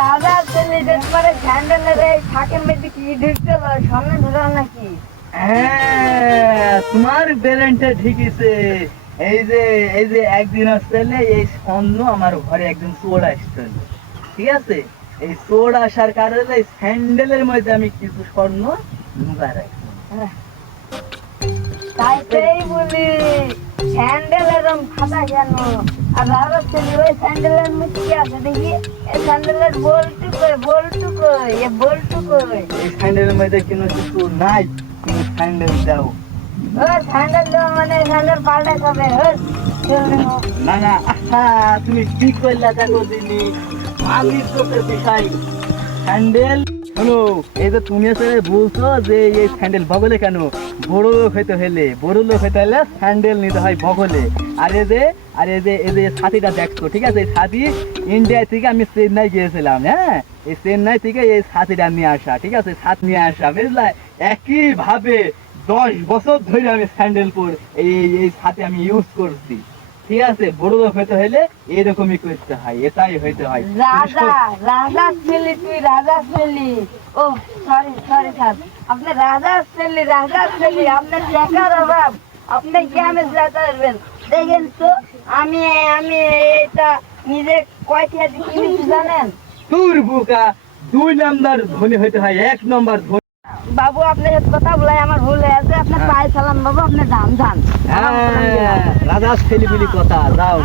রাজা ছেলেদের পরে স্যান্ডেলের এই থাকের মধ্যে কি ঢুকতে পারে সামনে ঢুকাল নাকি? হ্যাঁ, তোমার ব্রেনটা ঠিকইছে। এই যে একদিন আসলে এই স্বর্ণ আমার ঘরে একজন চোর আসছিল, ঠিক আছে? এই চোর আসার কারণে এই স্যান্ডেলের মধ্যে আমি কিছু স্বর্ণ ঢুকা রাখছি। তাই সেই বলি স্যান্ডেল এরকম ফাটা কেন? আর রাজা ছেলে ওই স্যান্ডেলের মধ্যে কি আছে দেখি? এই স্যান্ডেলের বল্টু কই, বল্টু কই, এ বল্টু কই? এই স্যান্ডেলের মধ্যে কোনো কিছু নাই, তুমি স্যান্ডেল দাও। ও স্যান্ডেল দেওয়া মানে স্যান্ডেল পাল্টাই হবে। না না, আহা, তুমি কি করলা দেখো দিনি, আমি তোকে বিষয় স্যান্ডেল। শোনো, এই যে তুমি আসলে বলছো যে এই স্যান্ডেল বগলে কেন, বড় লোক হইতে হলে স্যান্ডেল নিতে হয় বগলে। আর এই যে ছাতিটা দেখছো, ঠিক আছে? এই ছাতি ইন্ডিয়া থেকে আমি চেন্নাই গিয়েছিলাম। হ্যাঁ, এই চেন্নাই থেকে এই ছাতিটা নিয়ে আসা, ঠিক আছে? ছাত নিয়ে আসা, বুঝলা? একই ভাবে 10 বছর ধরে আমি স্যান্ডেল পর এই এই ছাতি আমি ইউজ করছি, ঠিক আছে? বড় লোক হইতে হলে এরকমই করতে হয়, এটাই হইতে হয়। রাজা, রাজা ছেলে, তুই রাজা ছেলে। ও সরি সরি স্যার, আপনি রাজা ছেলে, আপনার টাকার অভাব, আপনি গ্রামে যেতে পারবেন। দেখেন তো আমি আমি এটা নিজে কয়টা কিনেছি জানেন? তোর বোকা, 2 নাম্বার ধনী হইতে হয়, 1 নম্বর ধনী। বাবু আপনার সাথে কথা বলাই আমার ভুল হয়ে আছে, আপনার পায়ে সালাম বাবু, আপনি যান যান। হ্যাঁ, রাজা ছেলে বলি কথা, যাও।